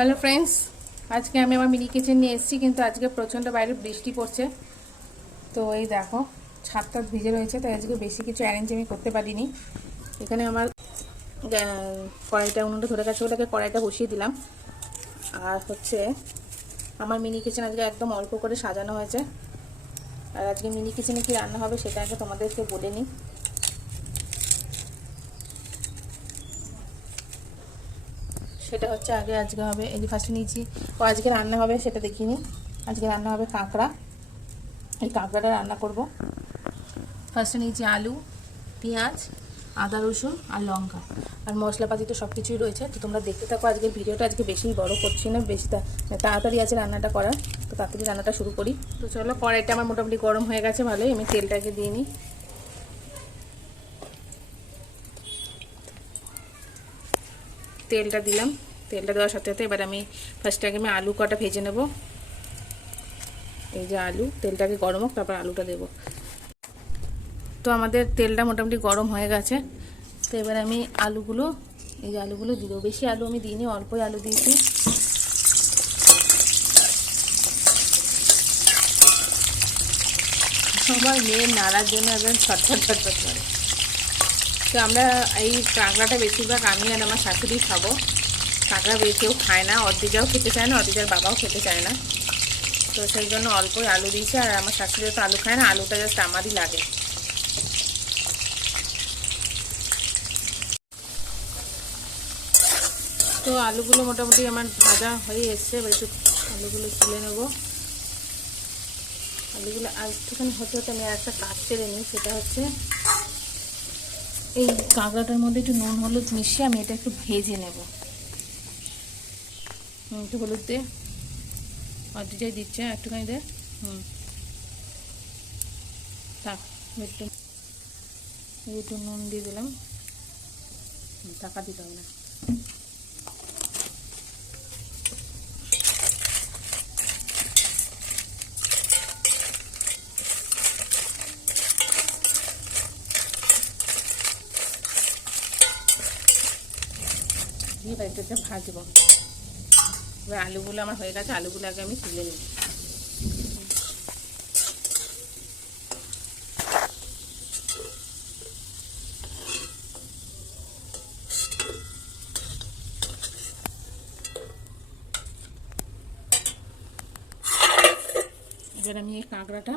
Hello friends, আজকে আমি আমার মিনি কিচেন নিয়ে এসেছি, কিন্তু আজকে প্রচণ্ড বাইরে বৃষ্টি পড়ছে। তো এই দেখো, ছাদটা ভিজে রয়েছে, তাই আজকে বেশি কিছু অ্যারেঞ্জ আমি করতে পারিনি। এখানে আমার কড়াইটা উনুনটা ধরে গেছে, ওটাকে কড়াইটা বসিয়ে দিলাম। আর হচ্ছে আমার মিনি কিচেন আজকে একদম অল্প করে সাজানো হয়েছে। আর আজকে মিনি কিচেনে কী রান্না হবে সেটা আগে তোমাদেরকে বলে নিই। সেটা হচ্ছে আজকে হবে, এই যে ফার্স্টে নিয়েছি আজকে রান্না হবে সেটা দেখিনি। আজকে রান্না হবে কাঁকড়া, এই কাঁকড়াটা রান্না করব। ফার্স্টে নিয়েছি আলু, পেঁয়াজ, আদা রসুন আর লঙ্কা, আর মশলাপাতি তো সব কিছুই রয়েছে। তো তোমরা দেখতে থাকো আজকের ভিডিওটা। আজকে বেশি বড় করছি না, বেশি তাড়াতাড়ি আছে রান্নাটা করার, তো তাড়াতাড়ি রান্নাটা শুরু করি। তো চলো, কড়াইটা আমার মোটামুটি গরম হয়ে গেছে ভালোই। আমি তেলটাকে দিয়ে নিই। তেলটা দিলাম, তেলটা দেওয়ার সাথে সাথে এবার আমি ফার্স্টে আমি আলু কটা ভেজে নেব। এই যে আলু, তেলটাকে গরম হোক, তারপর আলুটা দেব। তো আমাদের তেলটা মোটামুটি গরম হয়ে গেছে। তো এবার আমি আলুগুলো, এই যে আলুগুলো দিয়ে দেবো। বেশি আলু আমি দিইনি, অল্পই আলু দিয়েছি। আমার মেয়ে নাড়ার জন্য একদম ছটফট ছটফট করে। তো আমরা এই কাঁকড়াটা বেশিরভাগ আমি আর আমার শাশুড়ি খাবো। কাঁকড়া কেউ খায় না, অর্ধেকটাও খেতে চায় না, অর্ধেকের বাবাও খেতে চায় না। তো সেই জন্য অল্পই আলু দিয়েছি। আর আমার শাশুড়িও তো আলু খায় না, আলুটা জাস্ট আমারই লাগে। তো আলুগুলো মোটামুটি আমার ভাজা হয়ে এসছে। এবার একটু আলুগুলো তুলে নেব। আলুগুলো আর একটুখানি হতে হতে আমি একটা কাজ সেরে নিই। সেটা হচ্ছে এই কাঁকড়াটার মধ্যে একটু নুন হলুদ মিশিয়ে আমি এটা একটু ভেজে নেব। একটু হলুদ দে, অর্ধেকটাই দিচ্ছে, একটুখানি দে। থাক, একটু নুন দিয়ে দিলাম, টাকা দিতে হবে না। দিয়ে এবার একটু ভাজবো। এবার আলুগুলো আমার হয়ে গেছে, আলুগুলো আগে আমি তুলে নিই। এবার আমি এই কাঁকড়াটা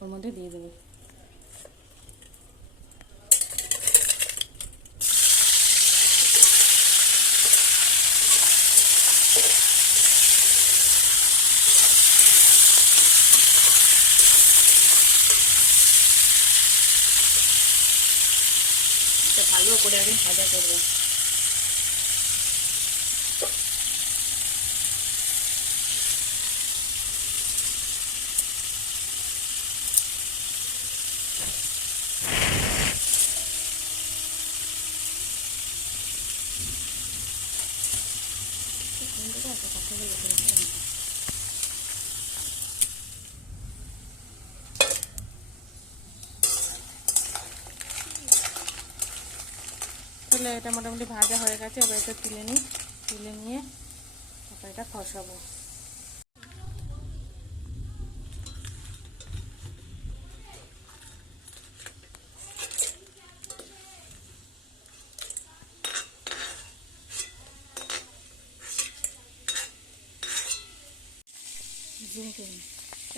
ওর মধ্যে দিয়ে দেবো। এটা ভালো করে আগে ভাজা করবো। তাহলে এটা মোটামুটি ভাজা হয়ে গেছে। এবার এটা তুলে নিই, তুলে নিয়ে তারপর এটা কষাবো।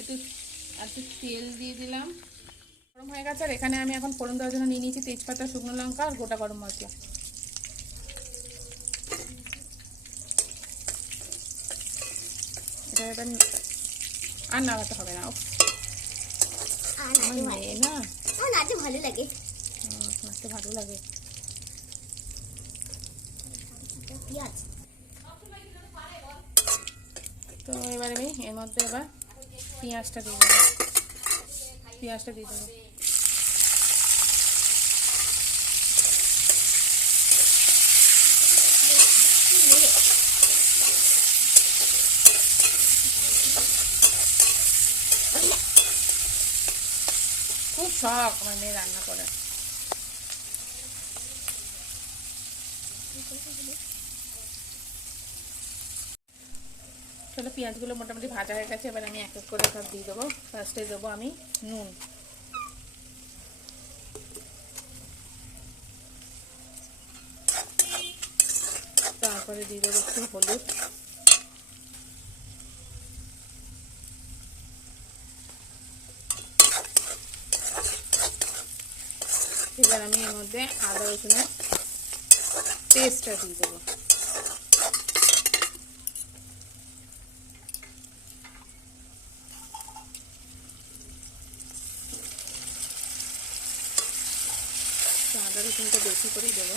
একটু একটু তেল দিয়ে দিলাম, গরম হয়ে গেছে। আর এখানে আমি এখন ফোড়ন দেওয়ার জন্য নিয়ে নিয়েছি তেজপাতা, শুকনো লঙ্কা আর গোটা গরম মশলা। এটা এবার আর নাড়াতে হবে না। মেয়ে না, নাচতে ভালো লাগে, নাচতে ভালো লাগে। তো এবার আমি এর মধ্যে এবার পেঁয়াজটা দিয়ে দেবো। পেঁয়াজটা দিয়ে দেবো। খুব শখ আমার মেয়ে রান্না করার। চলো পেঁয়াজগুলো মোটামুটি ভাজা হয়ে গেছে, এবার আমি এক এক করে সব দিয়ে দেবো। ফার্স্টে দেবো আমি নুন, তারপরে দিয়ে দেবো একটু হলুদ, এবার আমি এর মধ্যে আদা রসুনের পেস্টটা দিয়ে দেবো। আদা রসুনটা বেশি করেই দেবো।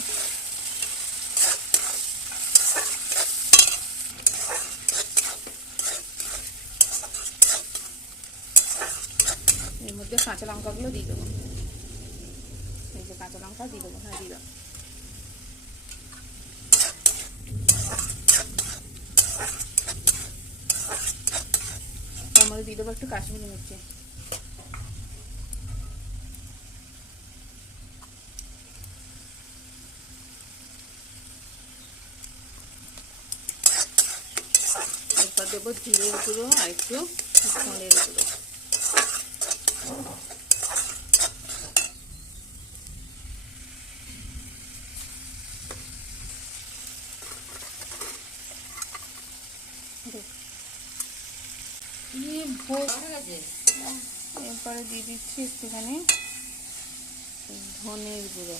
এর মধ্যে কাঁচা লঙ্কাগুলো দিয়ে দেবো। এই যে কাঁচা লঙ্কা দিয়ে দেবো, হ্যাঁ দিয়ে দেবো। তার মধ্যে দিয়ে দেবো একটু কাশ্মীরি মির্চি। এরপর দেবো জিরের গুঁড়ো আর একটু ধনের গুঁড়ো। এরপরে দিয়ে দিচ্ছি একটুখানি ধনের গুঁড়ো।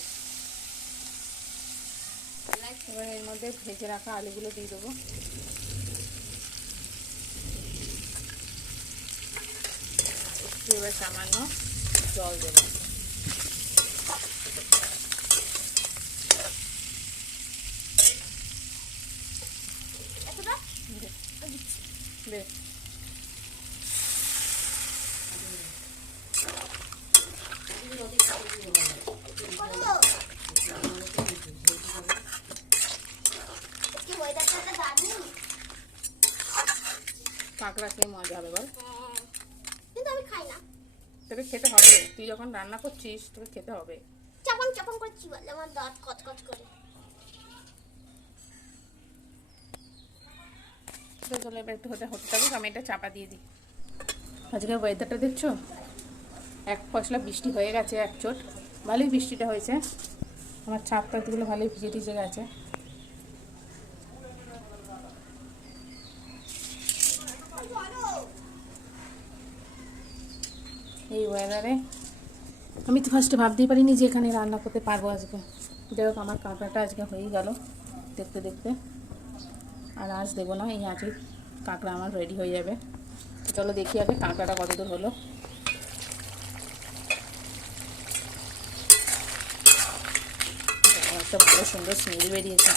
এবার এর মধ্যে ভেজে রাখা আলুগুলো দিয়ে দেবো। একটু এবার সামান্য জল দেবো। বেশ কাঁকড়া খেয়ে মজা হবে বল? কিন্তু আমি খাই না। তবে খেতে হবে, তুই যখন রান্না করছিস তোকে খেতে হবে। চাপন চাপন করছি বলে আমার দাঁত কচকচ করে। চলো এবার একটু হতে থাকুক, আমি এটা চাপা দিয়ে দিই। আজকে ওয়েদারটা দেখছো, এক পশলা বৃষ্টি হয়ে গেছে, এক চোট ভালোই বৃষ্টিটা হয়েছে। আমার ছাদ টাতগুলো ভালোই ভিজে টিজে গেছে। এই ওয়েদারে আমি তো ফার্স্টে ভাবতেই পারিনি যে এখানে রান্না করতে পারবো আজকে। যাই হোক আমার কাঁকড়াটা আজকে হয়েই গেল দেখতে দেখতে। আর আজ দেবো না, এই আজকে কাঁকড়া আমার রেডি হয়ে যাবে। তো চলো দেখি আগে কাঁকড়াটা কতদূর হলো। একটা ভালো সুন্দর স্মেল বেরিয়েছে।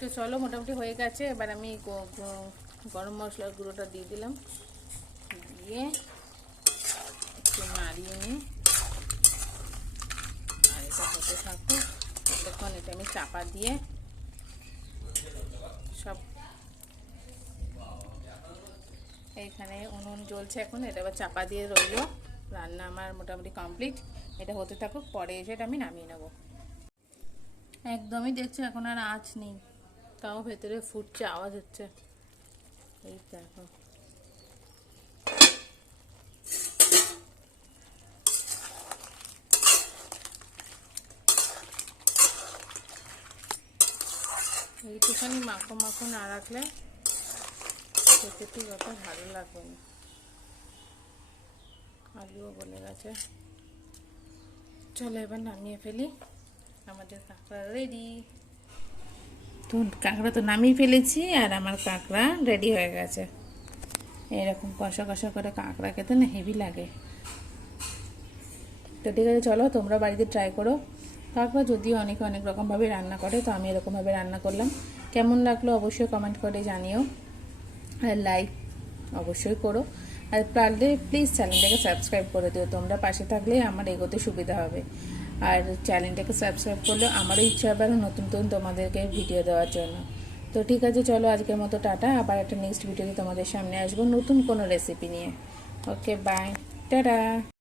তো চলো মোটামুটি হয়ে গেছে। এবার আমি গরম মশলার গুঁড়োটা দিয়ে দিলাম, দিয়ে একটু নাড়িয়ে নিই। আর এটা হতে থাকুক ততক্ষণ। এটা আমি চাপা দিয়ে সব এইখানে উনুন জ্বলছে এখন, এটা আবার চাপা দিয়ে রইলো। রান্না আমার মোটামুটি কমপ্লিট। এটা হতে থাকুক, পরে এসে এটা আমি নামিয়ে নেব। একদমই দেখছো এখন আর আঁচ নেই, তাও ভেতরে ফুটছে, আওয়াজ হচ্ছে। এই দেখো এইটুখানি মাখো মাখো না রাখলে খেতে ঠিক অত ভালো লাগবে না। আলুও গলে গেছে। চলো এবার নামিয়ে ফেলি, আমাদের কাঁকড়া রেডি। তো কাঁকড়া তো নামিয়ে ফেলেছি, আর আমার কাঁকড়া রেডি হয়ে গেছে। এরকম কষা কষা করে কাঁকড়া খেতে না হেভি লাগে। তো ঠিক আছে, চলো তোমরা বাড়িতে ট্রাই করো। কাঁকড়া যদিও অনেকে অনেক রকমভাবে রান্না করে, তো আমি এরকমভাবে রান্না করলাম। কেমন লাগলো অবশ্যই কমেন্ট করে জানিও, আর লাইক অবশ্যই করো। আর পারলে প্লিজ চ্যানেলটাকে সাবস্ক্রাইব করে দিও, তোমরা পাশে থাকলে আমার এগোতে সুবিধা হবে। আর চ্যানেলটাকে সাবস্ক্রাইব করলে আমারও ইচ্ছা হবে আরও নতুন নতুন তোমাদেরকে ভিডিও দেওয়ার জন্য। তো ঠিক আছে, চলো আজকের মতো টাটা। আবার একটা নেক্সট ভিডিওতে তোমাদের সামনে আসবো নতুন কোনো রেসিপি নিয়ে। ওকে, বাই, টাটা।